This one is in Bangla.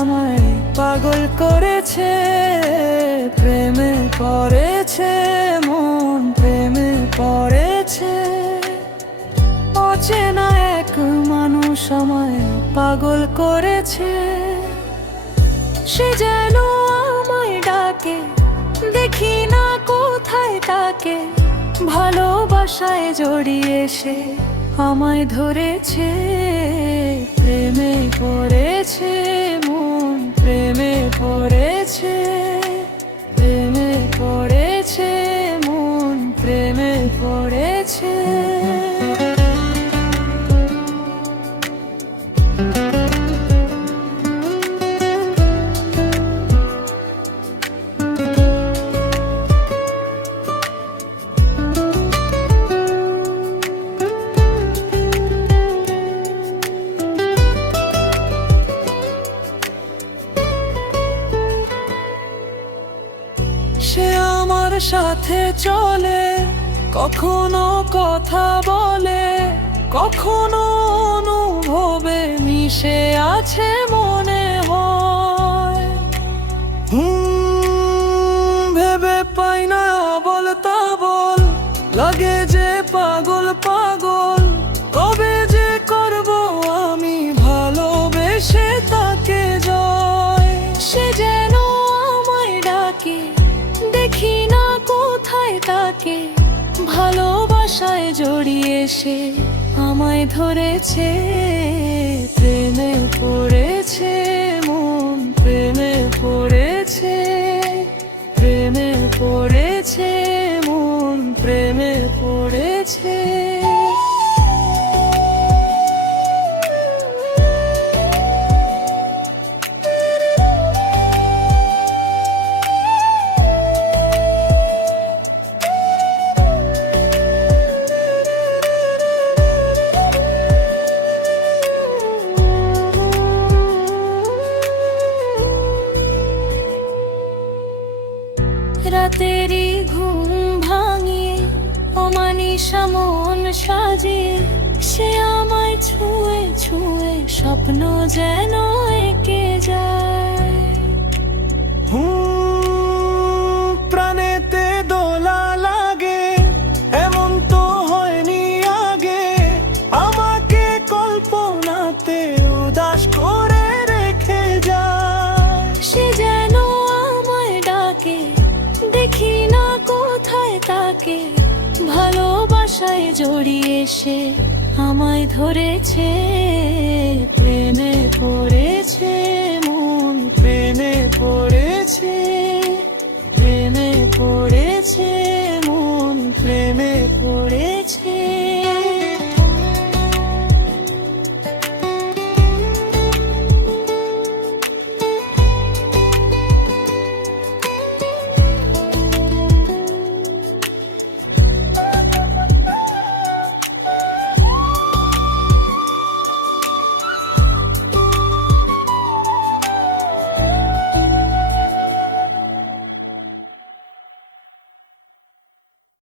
আমায় পাগল করেছে, প্রেমে পড়েছে মন, প্রেমে পড়েছে। অচেনা এক মানুষ আমায় পাগল করেছে। সে যেন আমায় ডাকে, দেখি না কোথায় তাকে। ভালোবাসায় জড়িয়ে সে আমায় ধরেছে, প্রেমে পড়েছে মন, প্রেমে পড়েছে। প্রেমে পড়েছে মন, প্রেমে পড়েছে। সে আমার সাথে চলে, কখনো কথা বলে, কখনো অনুভবে মিশে আছে মনে হয়। ভেবে পাই না বলতা বল, লাগে যে পাগল পাগল। কবে যে করব আমি ভালোবেসে তাকে জয়। সে যেন আমায় ডাকে, দেখি না কোথায় তাকে। ভালোবাসায় জড়িয়ে সে আমায় ধরেছে, প্রেমে পড়েছে মন, প্রেমে পড়েছে। প্রেমে পড়েছে মন, প্রেমে পড়েছে। রাতেরই ঘুম ভাঙিয়ে অমানিসা মন সাজিয়ে সে আমায় ছুঁয়ে ছুঁয়ে স্বপ্ন যেন এঁকে যায়। প্রাণেতে দোলা লাগে, এমন তো হয়নি আগে। আমাকে কল্পনাতে উদাস করে রেখে যায়। সে যেন আমায় ডাকে, দেখি না কোথায় তাকে। ভালোবাসায় জড়িয়ে সে আমায় ধরেছে,